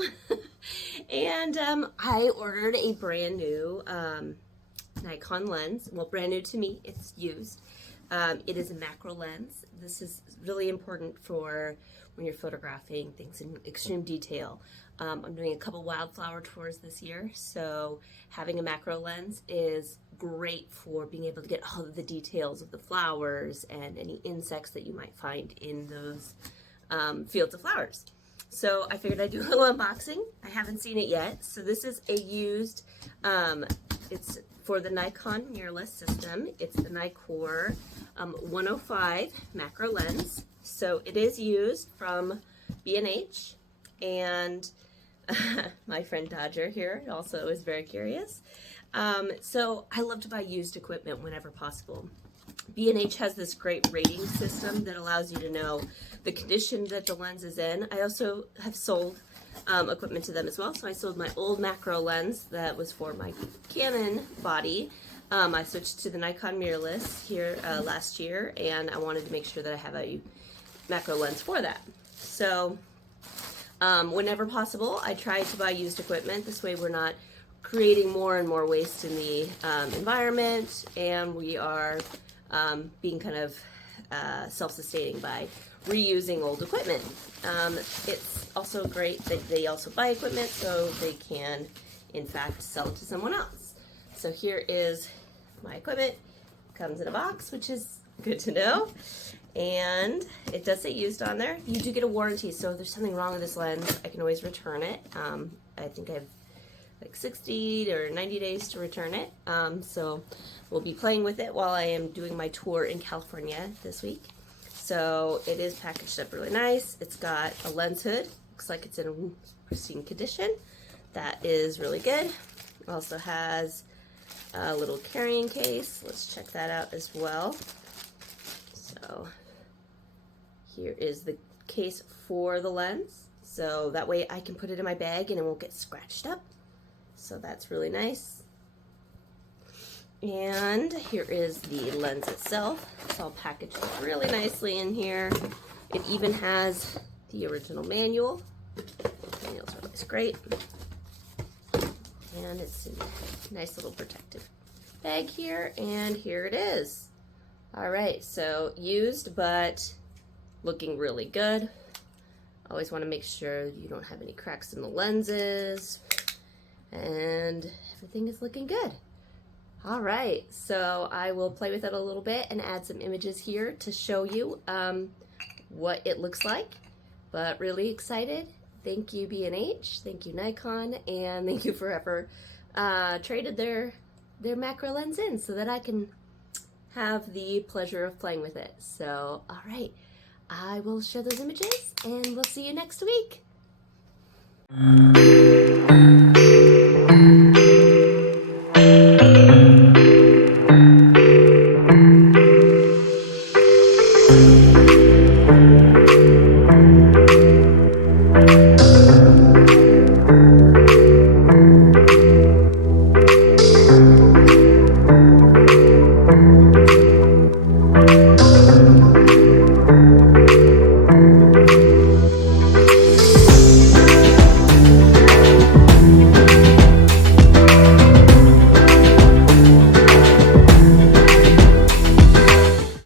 know. And I ordered a brand new Nikon lens. Well, brand new to me, it's used. It is a macro lens. This is really important for when you're photographing things in extreme detail. I'm doing a couple wildflower tours this year, so having a macro lens is great for being able to get all of the details of the flowers and any insects that you might find in those fields of flowers. So I figured I'd do a little unboxing. I haven't seen it yet. So this is a used, it's for the Nikon mirrorless system. It's the Nikkor 105 macro lens. So it is used from B&H, and my friend Dodger here also is very curious. So I love to buy used equipment whenever possible. B&H has this great rating system that allows you to know the condition that the lens is in. I also have sold equipment to them as well. So I sold my old macro lens that was for my Canon body. I switched to the Nikon mirrorless here last year, and I wanted to make sure that I have a macro lens for that. So whenever possible, I try to buy used equipment. This way we're not creating more and more waste in the environment, and we are being kind of self-sustaining by reusing old equipment. It's also great that they also buy equipment so they can, in fact, sell it to someone else. So here is my equipment. Comes in a box, which is good to know. And it does say used on there. You do get a warranty, so if there's something wrong with this lens, I can always return it. I think I have like 60 or 90 days to return it. So we'll be playing with it while I am doing my tour in California this week. So it is packaged up really nice. It's got a lens hood. Looks like it's in pristine condition. That is really good. It also has a little carrying case. Let's check that out as well. So here is the case for the lens. So that way I can put it in my bag and it won't get scratched up. So that's really nice. And here is the lens itself. It's all packaged up really nicely in here. It even has the original manual. Manual's always great. And it's in a nice little protective bag here, and here it is. All right, so used but looking really good. Always want to make sure you don't have any cracks in the lenses, and everything is looking good. All right, so I will play with it a little bit and add some images here to show you what it looks like, but really excited. Thank you B&H, thank you Nikon, and thank you Forever. Traded their macro lens in so that I can have the pleasure of playing with it. So, all right, I will share those images and we'll see you next week.